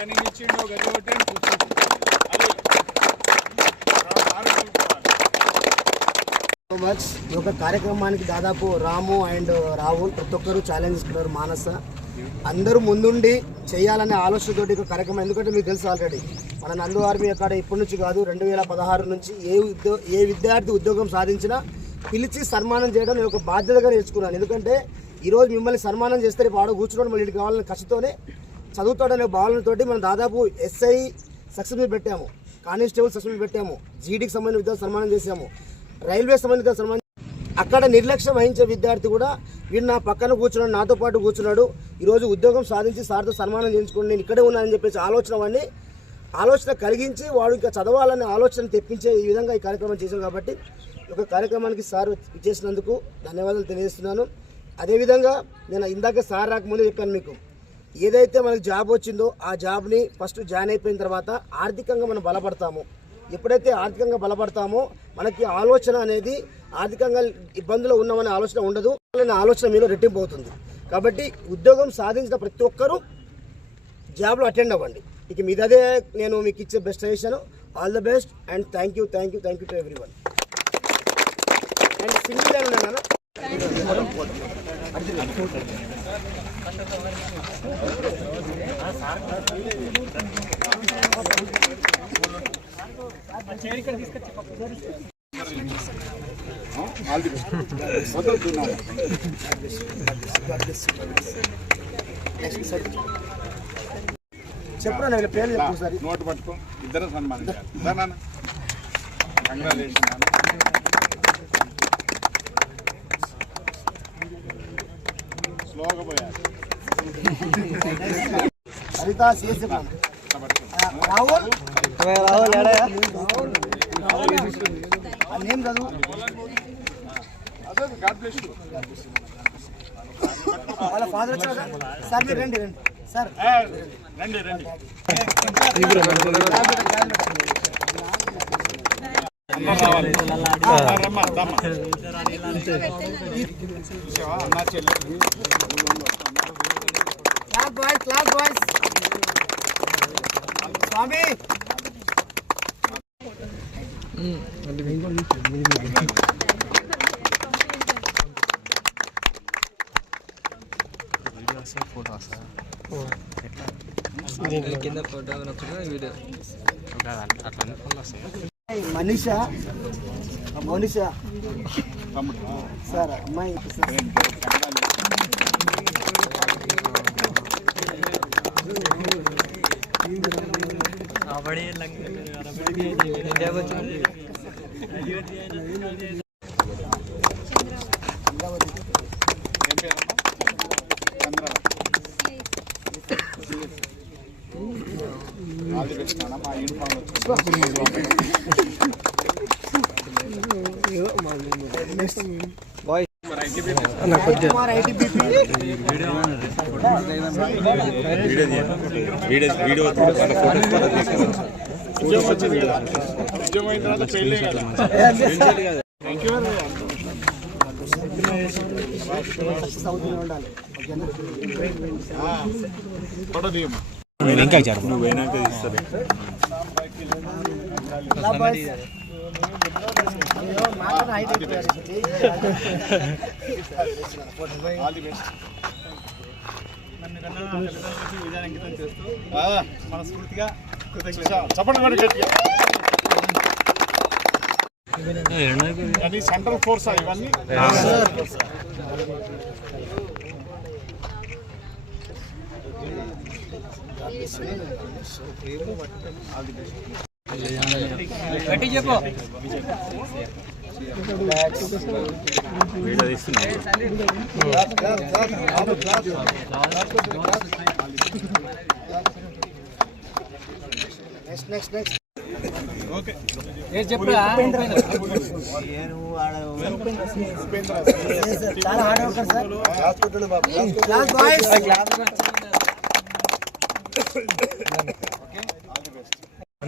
Training ఇచ్చిండో గది ఒకటి కూర్చోండి. సో మచ్ ఈ యొక్క కార్యక్రమానికి దాదాపు రాము అండ్ రాహుల్ ప్రతి ఒక్కరు ఛాలెంజ్ ఇస్తున్నారు మానస. అందరూ ముందుండి చేయాలనే ఆలోచనతోటి ఒక కార్యక్రమం ఎందుకంటే మీకు తెలుసు ఆల్రెడీ మన నందు ఆర్మీ అక్కడ ఇప్పటి నుంచి కాదు రెండు వేల పదహారు నుంచి ఏ ఉద్యో ఏ విద్యార్థి ఉద్యోగం సాధించినా పిలిచి సన్మానం చేయడం నేను ఒక బాధ్యతగా నేర్చుకున్నాను. ఎందుకంటే ఈరోజు మిమ్మల్ని సన్మానం చేస్తే రేపు ఆడ కూర్చోవడం మళ్ళీ కావాలని కష్టతోనే చదువుతాడనే భావనతోటి మనం దాదాపు ఎస్ఐ సక్సెస్ మీద పెట్టాము. కానిస్టేబుల్ సక్సెస్ మీద పెట్టాము. జీడీకి సంబంధించిన విద్యార్థులు సన్మానం చేశాము. రైల్వే సంబంధిత సన్మానం అక్కడ నిర్లక్ష్యం వహించే విద్యార్థి కూడా వీడు నా పక్కన కూర్చున్నాడు నాతో పాటు కూర్చున్నాడు. ఈరోజు ఉద్యోగం సాధించి సార్తో సన్మానం చేయించుకుని నేను ఇక్కడే ఉన్నానని చెప్పేసి ఆలోచన వాడిని ఆలోచన కలిగించి వాడు ఇంకా చదవాలనే ఆలోచన తెప్పించే ఈ విధంగా ఈ కార్యక్రమం చేశాం కాబట్టి ఒక కార్యక్రమానికి సార్ ఇచ్చేసినందుకు ధన్యవాదాలు తెలియజేస్తున్నాను. అదేవిధంగా నేను ఇందాక సార్ రాకముందే చెప్పాను మీకు. ఏదైతే మనకు జాబ్ వచ్చిందో ఆ జాబ్ని ఫస్ట్ జాయిన్ అయిపోయిన తర్వాత ఆర్థికంగా మనం బలపడతాము. ఎప్పుడైతే ఆర్థికంగా బలపడతామో మనకి ఆలోచన అనేది ఆర్థికంగా ఇబ్బందులు ఉన్నామనే ఆలోచన ఉండదు అనే ఆలోచన మీలో రెట్టింపు అవుతుంది. కాబట్టి ఉద్యోగం సాధించిన ప్రతి ఒక్కరూ జాబ్లో అటెండ్ అవ్వండి. ఇక మీదదే నేను మీకు ఇచ్చే best suggestion all the best and thank you thank you thank you to everyone and single చెప్పరా వీళ్ళ పేర్లు చెప్పు సార్ నోటు పట్టుకో. ఇద్దరు సన్మానించారు. కంగ్రాచులేషన్ స్లోగా పోయారు. హరిత సిఎస్ రాహుల్? ఆ నేమ్ చదువు. వాళ్ళ ఫాదర్ వచ్చారు సార్. మీరు రండి రండి. సార్. రండి రండి రమ్మ క్లాప్ బాయ్స్ క్లాప్ బాయ్స్ స్వామి కింద ఫోటో ఉన్నప్పుడు వీడియో ఏయ్, మనీషా మోనిషా తమ్ముడు సార్ అమ్మాయి Sir ఇండియాకి వచ్చింది ఏం పేరమ్మా మనస్ఫూర్తిగా చప్పటి పడి గట్టిగా అది సెంట్రల్ ఫోర్స్ ఇవన్నీ నెక్స్ట్ నెక్స్ట్ నెక్స్ట్ ఓకే చాలా hard worker sir class boys Srirama Mangapuram inspire Elakondapalli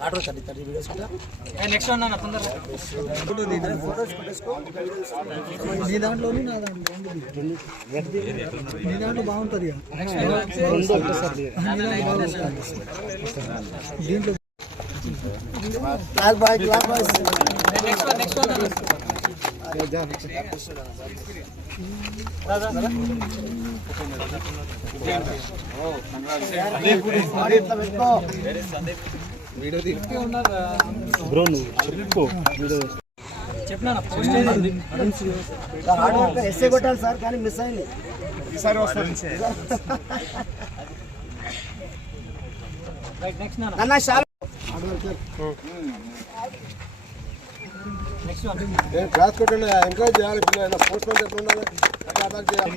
order thirty thirty videos కూడా నెక్స్ట్ వన్ అన్న తొందరగా ఫోటోస్ పెట్టేసుకో నీ దాంట్లోని నా దాంట్లో నీ దాంట్లో బాగుంటుంది దాంట్లో బాగుంటుంది దీంట్లో class boy class boy next one next one ఇట్లా ఎస్ఏ కొట్టాను సార్ కానీ మిస్ అయింది. ఈసారి వస్తుంది రైట్ నెక్స్ట్ నాన్న. అన్న షాల్. నెక్స్ట్ వన్ క్లాస్ కొట్టండి ఎంకరేజ్ చేయాలి పిల్లలు స్పోర్ట్స్ మ్యాన్ ఎట్లా ఉండాలి? అట్లా అటాక్ చేయాలి.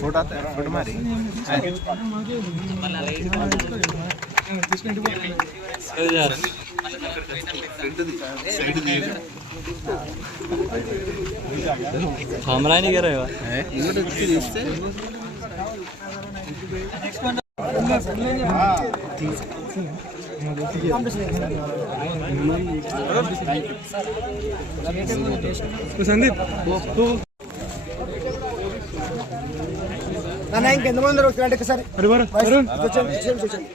ఫోటో ఫోటో మరి. నాన్న ఇంకెంతమంది వస్తున్నారు ఒకసారి కూర్చోండి, కూర్చోండి, కూర్చోండి.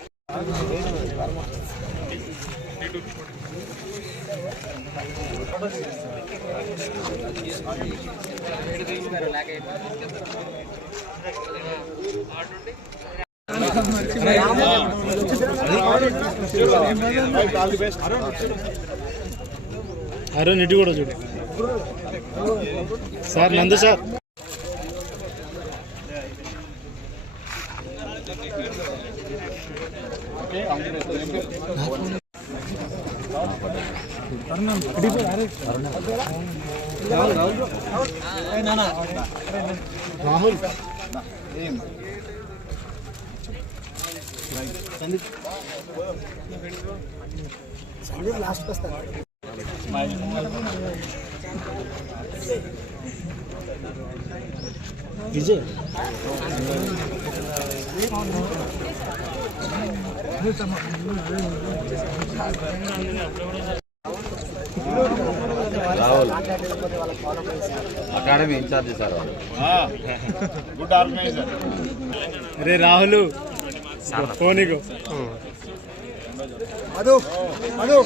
ఆల్ ది బెస్ట్ అరుణ్ ఇటు కూడా చూడు. సార్ నందు సార్. రాహుల్. సందీప్ లాస్ట్కి వస్తాను Vijay academy incharge sir good organiser రే రాహుల్. మధు మధు.